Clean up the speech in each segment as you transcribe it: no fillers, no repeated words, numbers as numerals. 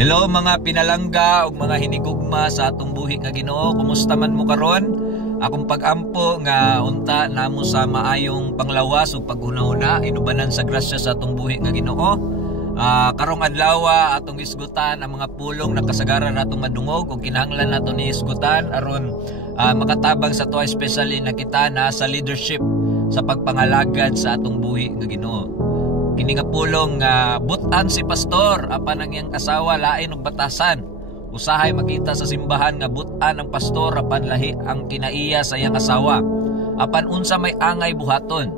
Hello mga pinalangga ug mga hinigugma sa atong buhi nga Ginoo. Kumusta man mo karon? Akong pag-ampo nga unta namo sa maayong panglawas ug pag-una-una inubanan sa grasya sa atong buhi nga Ginoo. Karong adlaw atong isgutan ang mga pulong na kasagaran natong madungog ug kinahanglan nato ni isgutan aron makatabang sa to, especially na kita na sa leadership sa pagpangalagad sa atong buhi nga Ginoo. Kini nga pulong nga butan si pastor apan ang iyang asawa lain og batasan. Usahay makita sa simbahan nga butan ang pastor apan lahi ang kinaiya sa iyang asawa. Apan unsa may angay buhaton?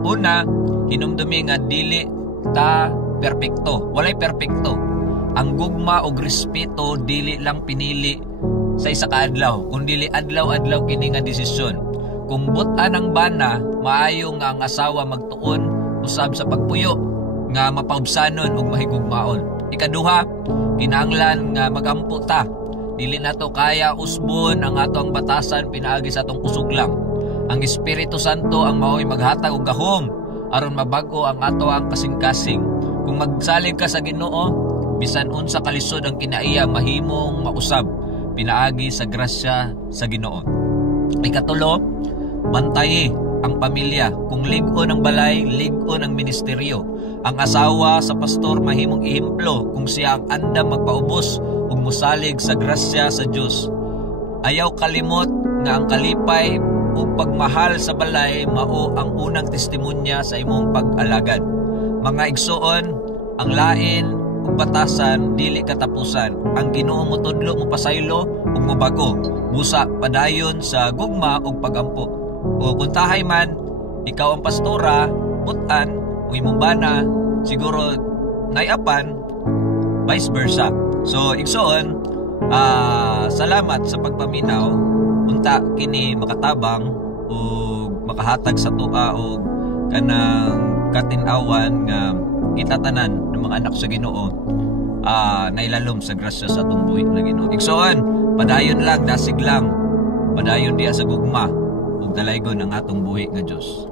Una, hinumdumi nga dili ta perpekto. Walay perpekto. Ang gugma og respeto dili lang pinili sa isa ka adlaw, kundi adlaw-adlaw kini nga desisyon. Kung butan ang bana, maayo nga ang asawa magtuon usab sa pagpuyo nga mapaubsanon ug mahigugmaon. Ikaduha, kinahanglan nga magampo ta. Dili nato kaya usbon ang atong batasan pinaagi sa atong kusog lang. Ang Espiritu Santo ang mao'y maghatag og gahom aron mabag-o ang ato ang kasing-kasing. Kung magsalig ka sa Ginoo, bisan unsa kalisod ang kinaiya mahimong mausab pinaagi sa grasya sa Ginoo. Ikatulo, bantayi ang pamilya. Kung lig-on ang balay, lig-on ang ministeryo. Ang asawa sa pastor mahimong ihemplo kung siya ang andam magpaubos ug mosalig sa grasya sa Dios. Ayaw kalimot nga ang kalipay ug pagmahal sa balay mao ang unang testimonya sa imong pag-alagad. Mga igsoon, ang lain ug batasan dili katapusan. Ang Ginoo mo tudlo mo pasaylo ug mobago. Busa padayon sa gugma ug pagampo. O kung tahay man, ikaw ang pastora, butan, o imong bana, siguro nayapan, vice versa. So, igsoon, salamat sa pagpaminaw, unta kini makatabang, o makahatag sa tua, o kanang katinawan nga itatanan ng mga anak sa Ginoo, nailalom sa grasya sa atong buhi na Ginoo. Igsoon, padayon lang, dasig lang, padayon diya sa gugma, ug dalaygon ang atong buhi nga Dios.